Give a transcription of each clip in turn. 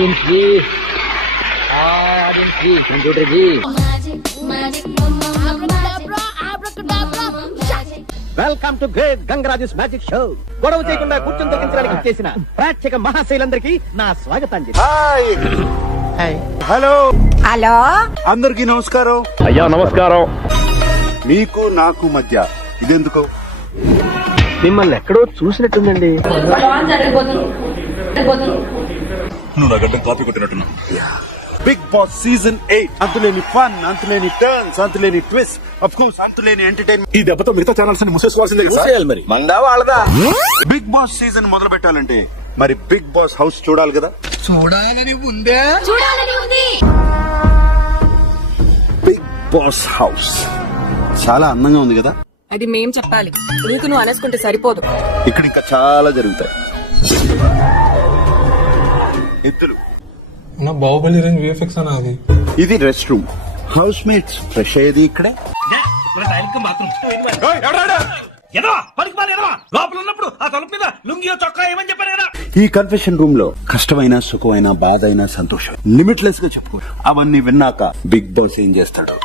Computer ji welcome to great Gangaraju's magic show. గొడవ చేయకుండా కూర్చొని తగ్గించడానికి చేసిన ప్రేక్షక మహాశైలందరికీ నా స్వాగతాంజలి. హలో హలో అందరికి నమస్కారం. అయ్యా నమస్కారం. మీకు నాకు మధ్య ఇదెందుకు? మిమ్మల్ని ఎక్కడో చూసినట్టుందండి. నువ్వు నా గడ్డ కాపీ కొట్టినట్టున్నా. Bigg Boss season 8. అంతులేని ఫన్, అంతులేని టర్న్స్, అంతులేని ట్విస్ట్, ఆఫ్ కోర్స్ అంతులేని ఎంటర్టైన్మెంట్. ఈ దెబ్బతో మిగతా ఛానల్స్ ని మూసేసుకోవాల్సిందే కదా సార్? మరి మందా వాళ్ళదా? బిగ్ బాస్ సీజన్ మొదలు పెట్టాలంటే మరి బిగ్ బాస్ హౌస్ చూడాలి కదా. చూడాలని ఉంది. బిగ్ బాస్ హౌస్ చాలా అందంగా ఉంది కదా. అది మేం చెప్పాలి, నీకు నువ్వు అనేసుకుంటే సరిపోదు. ఇక్కడ ఇంకా చాలా జరుగుతాయి. ఎద్దులు, నా బాహుబలి రేంజ్ విఎఫ్ఎక్స్ అన్న అది. ఇది rest room. House mates fresh అయ్యేది ఇక్కడే. ఈ కన్ఫెషన్ రూమ్ లో కష్టమైన, సుఖమైన, బాధ అయినా, సంతోషం లిమిట్లెస్ గా చెప్పుకో. అవన్నీ విన్నాక బిగ్ బాస్ ఏం చేస్తాడు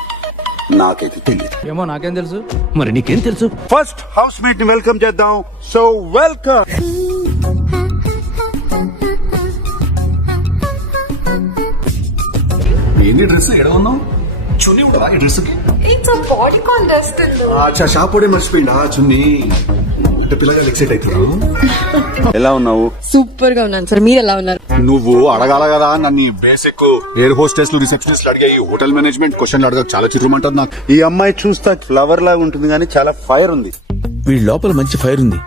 నాకైతే తెలియదు. ఏమో నాకేం తెలుసు. మరి నీకేం తెలుసు? ఫస్ట్ హౌస్ మేట్ ని వెల్కమ్ చేద్దాం. So welcome. ఏంటి డ్రెస్ ఎడ ఉన్నావు? చున్నీ ఉంటారా ఈ డ్రెస్ కి? It's a body contest. అచ్చా షాపోడే మర్చిపోయిందా చున్నీ? అంటే పిల్లగా ఎక్సైట్ అవుతున్నారు. ఎలా ఉన్నావు? సూపర్ గా ఉన్నాను సార్, మీరు ఎలా ఉన్నారు? నువ్వు అడగాల కదా నన్ను. బేసిక్ ఎయిర్ హోస్టెస్ రిసెప్షనిస్ట్ అడిగాయి, హోటల్ మేనేజ్మెంట్ క్వశ్చన్లు అడగ చాలా చిత్రమంటారు నాకు. ఈ అమ్మాయి చూస్తా ఫ్లవర్ లాగా ఉంటుంది కానీ చాలా ఫైర్ ఉంది. వీడి లోపల మంచి ఫైర్ ఉంది,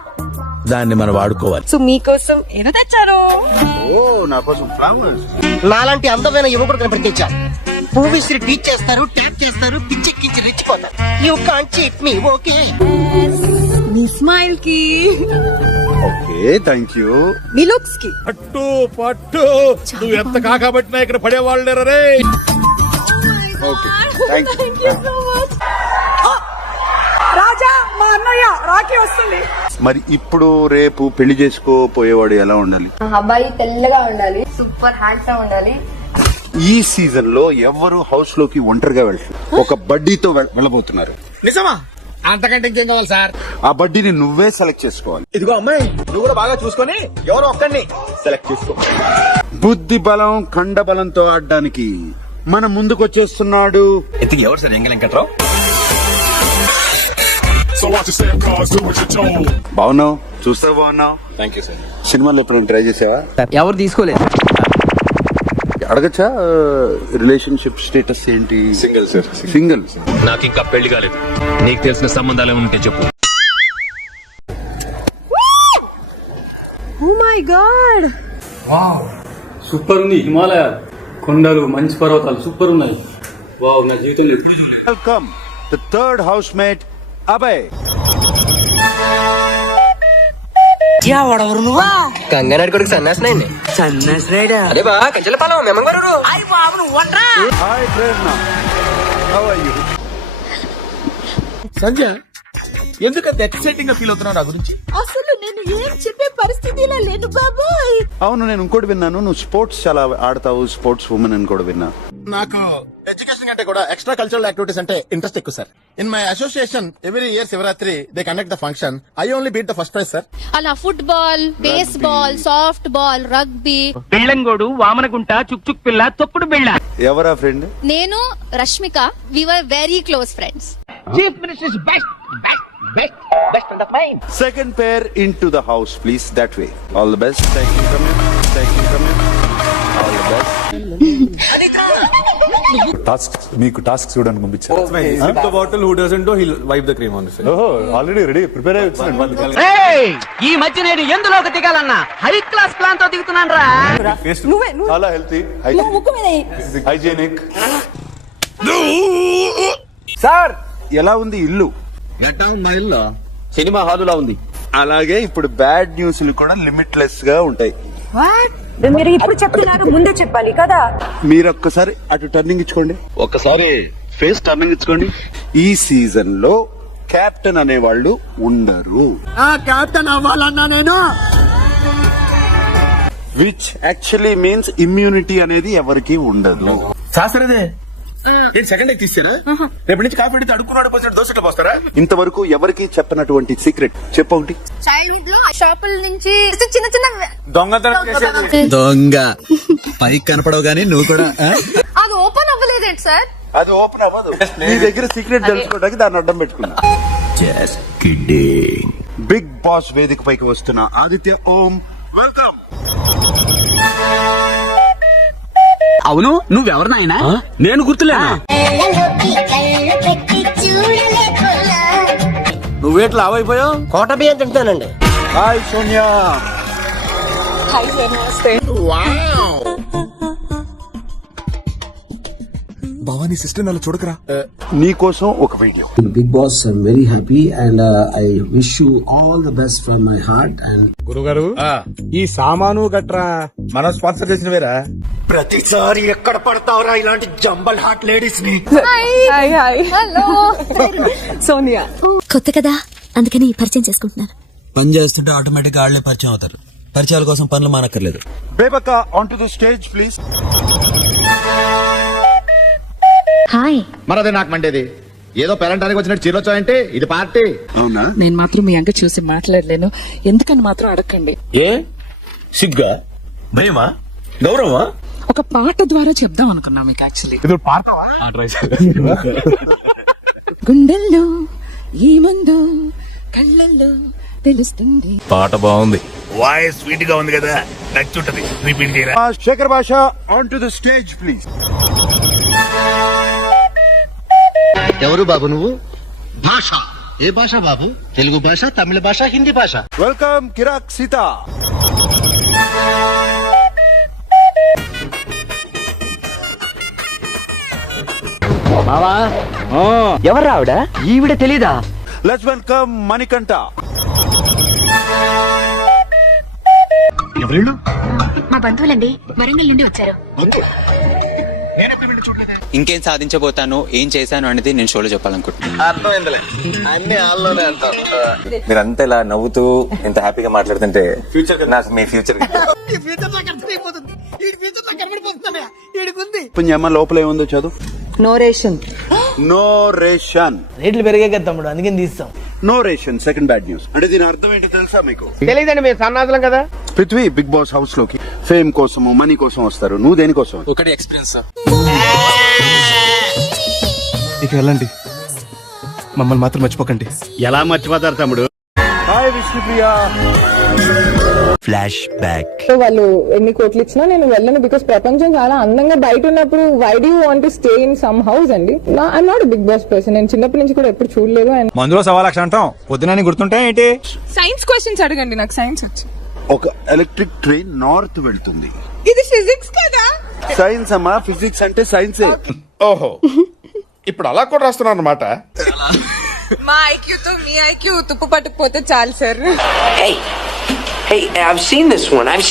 దాన్ని మనం వాడుకోవాలి. సో మీకోసం ఏదో తెచ్చారు. ఓ నా కోసం ఫ్లవర్స్. నాలాంటి అందమైన యువకుడు కనిపించారు. మూవీస్ టీచ్ చేస్తారు, ట్యాప్ చేస్తారు, పిచ్చెక్కించి రెచ్చిపోతారు. You can't cheat me. Okay. మీ స్మైల్ కి, ఓకే థ్యాంక్ యూ. మీ లుక్స్ కి. పట్టు పట్టు నువ్వు ఎంత కాకబట్టినా ఇక్కడ పడేవాళ్ళు రే. Okay thank you. రాజా, మా అన్నయ్య రాఖీ వస్తుంది. మరి ఇప్పుడు రేపు పెళ్లి చేసుకోపోయేవాడు ఎలా ఉండాలి? అబ్బాయి తెల్లగా ఉండాలి, సూపర్ హ్యాండ్సమ్ ఉండాలి. ఈ సీజన్ లో ఎవరు హౌస్ లోకి ఒంటరిగా వెళ్తారు? ఒక బడ్డీతో వెళ్ళబోతున్నారు. నిజమా? అంతకంటే ఇంకేం కావాలి సార్? ఆ బడ్డీని నువ్వే సెలెక్ట్ చేసుకోవాలి. ఇదిగో అమ్మాయి, నువ్వు కూడా బాగా చూసుకొని ఎవరో ఒక్కడిని సెలెక్ట్ చేసుకో. బుద్ధి బలం, కండ బలంతో ఆడడానికి మన ముందుకు వచ్చేస్తున్నాడు. ఇంతకీ ఎవరు సార్? ఎంగ వెంకట్రావు. బాగున్నావు, చూస్తా బాగున్నావు. Thank you sir. సినిమాలో ఎప్పుడైనా ట్రై చేసావా? ఎవరు తీసుకోలేదు. అడగచ్చా రిలేషన్షిప్ స్టేటస్ ఏంటి? Single sir. సింగిల్. నాకు ఇంకా పెళ్లి కాలేదు. నీకు తెలిసిన సంబంధాలు ఏమైనా చెప్పు. ఓ మై గాడ్, సూపర్ ఉంది. హిమాలయ కొండలు, మంచి పర్వతాలు సూపర్ ఉన్నాయి. వావ్, నా జీవితంలో ఎప్పుడు చూడలేదు. Welcome the third housemate Abhay. గంగనాడు కొడుకు సన్నాసినాయండి. సన్నాసినాయడా? అదే బా కంచెల పాలం మేమంగారు. Hi Prerana, how are you? Sanjay, ఎందుకంత ఎక్సైటింగ్ గా ఫీల్ అవుతున్నావు నా గురించి? అసలు నేను ఏం చెప్పే పరిస్థితిలో లేను బాబాయ్. అవును, నేను ఇంకోటి విన్నాను, నువ్వు స్పోర్ట్స్ చాలా ఆడతావు, స్పోర్ట్స్ ఉమెన్ అని కూడా విన్నా. నాకు ఎడ్యుకేషన్ కంటే కూడా ఎక్స్ట్రా కల్చరల్ యాక్టివిటీస్ అంటే ఇంట్రెస్ట్ ఎక్కువ sir. In my association every year Shivaratri they conduct the function. I only beat the first prize sir. అలా football, baseball, soft ball, rugby. బెళ్ళంగోడు, వామనగుంట, చుక్ పిల్ల, తొక్కుడు బిళ్ళ. ఎవరా ఫ్రెండ్? నేను Rashmika, we were very close friends. Chief minister best friend of mine. Second pair into the house, please. That way. All the best. Thank you. Come here. Thank you. Come here. All the best. మీకు task చూడడానికి పంపించారు. Bottle who doesn't do hill wipe the cream on this. Already ready prepare అయ్యి వచ్చినాడు. ఈ మధ్య నేను ఎందులోకి దిగాలన్నా హై క్లాస్ ప్లాన్ తో దిగుతున్నాను రా. చాలా హెల్తీ, హైజీనిక్. సార్, ఎలా ఉంది ఇల్లు? మా ఇల్లు సినిమా హాలులా ఉంది. అలాగే ఇప్పుడు బ్యాడ్ న్యూస్ కూడా లిమిట్లెస్ గా ఉంటాయి. మీరు ఇప్పుడు చెప్తున్నారు, ముందే చెప్పాలి కదా. మీరు ఒక్కసారి అటు టర్నింగ్ ఇచ్చుకోండి. ఒక్కసారి ఫేస్ టర్నింగ్ ఇచ్చుకోండి. ఈ సీజన్ లో కెప్టెన్ అనేవాళ్ళు ఉండరు. కెప్టెన్ అవ్వాలన్నా నేను విచ్ యాక్చువల్లీ మీన్స్ ఇమ్యూనిటీ అనేది ఎవరికి ఉండదు. శాస్త్రదే సెకండ్ ఎక్ తీస్తారా? రేపు నుంచి కాఫీ అడిగితే అడుక్కున్నాడు పోసినట్టు దోశట్లు పోస్తారా? ఇంతవరకు ఎవరికి చెప్పనటువంటి సీక్రెట్ చెప్పండి. చైల్డ్హుడ్ లో షాపుల నుంచి చిన్న చిన్న దొంగతనం చేసేది. దొంగ పైకి కనపడవు గానీ నువ్వు కూడా అది ఓపెన్ అవ్వలేదేంటి సార్? అది ఓపెన్ అవ్వదు. నీ దగ్గర సీక్రెట్ తెలుసుకోవడానికి దాన్ని అడ్డం పెట్టుకున్నా. బిగ్ బాస్ వేదిక పైకి వస్తున్న ఆదిత్య ఓం, వెల్కమ్. అవును నువ్వెవరు నాయనా? నేను గుర్తులేనా? నువ్వేట్లు లావైపోయావు? కోట బియ్యం తింటానండి. హాయ్ సోనియా. భవానీ సిస్టర్ నన్ను చూడకరా. నీ కోసం ఒక video. Big boss I'm very happy and I wish you all the best from my heart. And గురుగారు ఈ సామాను గట్రా మనం స్పాన్సర్ చేసిన వేరా? ప్రతిసారి ఎక్కడ పడతావురా ఇలాంటి జంబల్ హాట్ లేడీస్ ని? హలో సోనియా కొత్త కదా అందుకని పరిచయం చేసుకుంటున్నాను. పని చేస్తుంటే ఆటోమేటిక్ గా వాళ్లే పరిచయం అవుతారు. పరిచయాల కోసం పనులు మానక్కర్లేదు. Bebakka on to the stage please. Hi. మరదే నాకు మండేది. ఏదో పేరంటానికి వచ్చినట్టు చీరొచ్చాయంటే ఇది పార్టీ. అవునా? నేను మాత్రం మీ అంక చూసి మాట్లాడలేను, ఎందుకని మాత్రం అడగండి. ఏ సిగ్గా, భయమా, గౌరవమా? ఒక పాట ద్వారా చెప్దాం అనుకున్నా మీకు. యాక్చువల్లీ గుండెల్లో ఏముందో కళ్ళల్లో తెలుస్తుంది. పాట బాగుంది, వాయిస్ స్వీట్ గా ఉంది కదా, నచ్చుంటది. రిపీట్ చేయరా? శేఖర్ భాష on to the stage please. ఎవరు బాబు నువ్వు? భాష ఏ భాష బాబు? తెలుగు భాష, తమిళ భాష, హిందీ భాష. వెల్కమ్ కిరాక్ సీత. బావా ఎవరు ఆవిడ? ఈవిడ తెలీదా? Let's welcome Manikanta. ఎవరు? మా బంధువులండి, వరంగల్ నుండి వచ్చారు. ఇంకేం సాధించబోతాను, ఏం చేశాను అనేది నేను షోలో చెప్పాలనుకుంటున్నాను. మీరంతా ఇలా నవ్వుతూ ఎంత హ్యాపీగా మాట్లాడుతుంటే నాకు మీ ఫ్యూచర్ అమ్మ లోపల ఏముందో చదువు. No ration. No ration. రేట్లు పెరిగే కదా తమ్ముడు, అందుకని తీస్తాం. No ration second bad news. అంటే దీని అర్థం ఏంటో తెలుసా మీకు? తెలియదండి, మేము సన్నాసులం కదా. పృథ్వీ బిగ్ బాస్ హౌస్ లోకి ఫేమ్ కోసము మనీ కోసం వస్తారు. నువ్వు దేనికోసం? ఒకటి ఎక్స్పీరియన్స్. ఇక వెళ్ళండి, మమ్మల్ని మాత్రం మర్చిపోకండి. ఎలా మర్చిపోతారు తమ్ముడు? హాయ్ విష్ణుప్రియ. Flashback. వాళ్ళు ఎన్ని కోట్లు ఇచ్చినా నేను వెళ్ళను, బికాస్ ప్రపంచం చాలా అందంగా బయట ఉన్నప్పుడు why do you want to stay in some house అండి. I'm not Bigg Boss person. నేను చిన్నప్పటి నుంచి కూడా ఎప్పుడు చూడలేదు. అండ్ మందులో 1,00,000 అంటాం, పొద్దున గుర్తుంటే ఏంటి? సైన్స్ క్వశ్చన్స్ అడగండి, నాకు సైన్స్ వచ్చు. ఒక ఎలక్ట్రిక్ ట్రైన్ నార్త్ వెళ్తుంది. ఇది ఫిజిక్స్ కదా? సైన్స్ అమ్మా, ఫిజిక్స్ అంటే సైన్సే. ఓహో, ఇప్పుడు అలా కూడా రాస్తున్నారు అన్నమాట. మా ఐక్యూతో మీ ఐక్యూ తుప్పు పట్టుకుపోతే చాలు sir. Hey, I've seen this one. This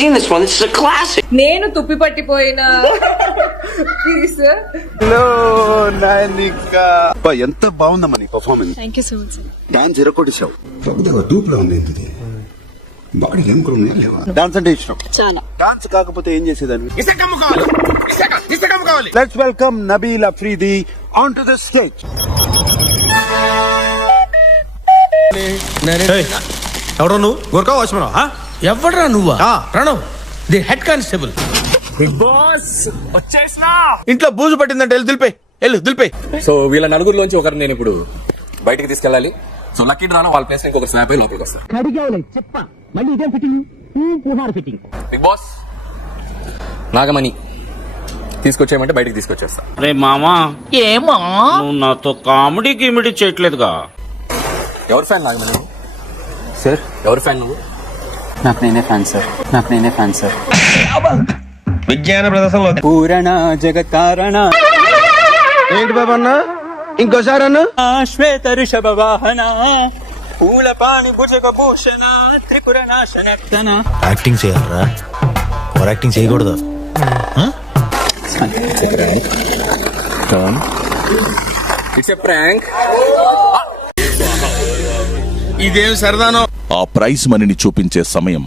is a classic. నేను తుప్పి పట్టిపోయిన ఎంత బాగుందమ్మా నీ performance. Thank you so much. Dance ఇరకొట్టేసావు. డాన్స్ అంటే ఇష్టం. డాన్స్ కాకపోతే ఏం చేసేదాన్ని? Let's welcome Nabeel Afridi on to the stage. ఎవరో నువ్వు? గోర్ఖా వాచ్మన్? ఎవడరా నువ్వా? Pranav the head constable. Bigg Boss వచ్చేసినా. ఇంట్లో బూజు పట్టిందంటే వెళ్ళు దులిపే. సో వీళ్ళ నలుగురిలోంచి ఒకరు నేను ఇప్పుడు బయటికి తీసుకెళ్ళాలి. సో లక్కీ డ్రాను వాళ్ళ ప్లేస్ ఇంకొకరు స్నాప్ అయ్యి లోపలికి వస్తారు. చెప్ప మళ్ళీ ఇదేం ఫిట్టింగ్? పుహార్ ఫిట్టింగ్. బిగ్ బాస్ నాగమణి తీసుకొచ్చేయమంటే బయటికి తీసుకొచ్చేస్తా. రే మామా, ఏమా నువ్వు నాతో కామెడీ గిమిడీ చేయట్లేదుగా? ఎవరు ఫ్యాన్ నాగమణి? సార్ ఎవరు ఫ్యాన్ నువ్వు? నాకు నేనే ఫ్యాన్ సార్. విజ్ఞాన ప్రదర్శనలో పూరణ జగత్కారణ. ఏంటి బాబా అన్న? ఇంకోసారి అన్న. శ్వేత ఋషభ వాహన పూల పాణి భుజగ భూషణ త్రిపుర నాశనర్తన. యాక్టింగ్ చేయాలరా, ఓవర్ యాక్టింగ్ చేయకూడదు. It's a prank. ఇదేం సరదానో. ఆ ప్రైజ్ మనీని చూపించే సమయం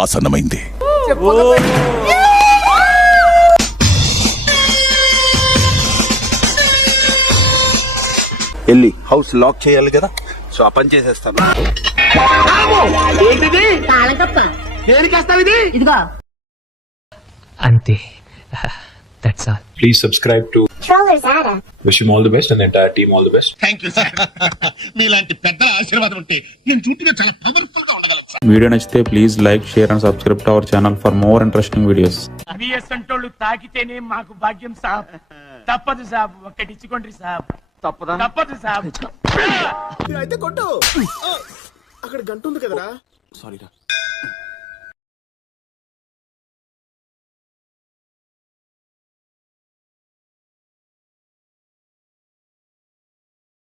ఆసన్నమైంది. వెళ్ళి హౌస్ లాక్ చేయాలి కదా, సో ఆ పని చేసేస్తాను. అంతే, that's all. Please subscribe to wish you all the best and entire team all the best. Thank you sir. మీలాంటి పెద్దల ఆశీర్వాదం ఉంటే నేను చుట్టూ చాలా పవర్ఫుల్ గా ఉండగలను సార్. వీడియో నచ్చితే please like, share and subscribe to our channel for more interesting videos. అసంటోళ్ళు తాకితేనే మాకు భాగ్యం సాబ్. తప్పదు సాబ్, ఒక్కటిచ్చుకోండి సాబ్. తప్పదు సాబ్. అయితే కొట్టు. అక్కడ గంట ఉంది కదరా. సారీ రా.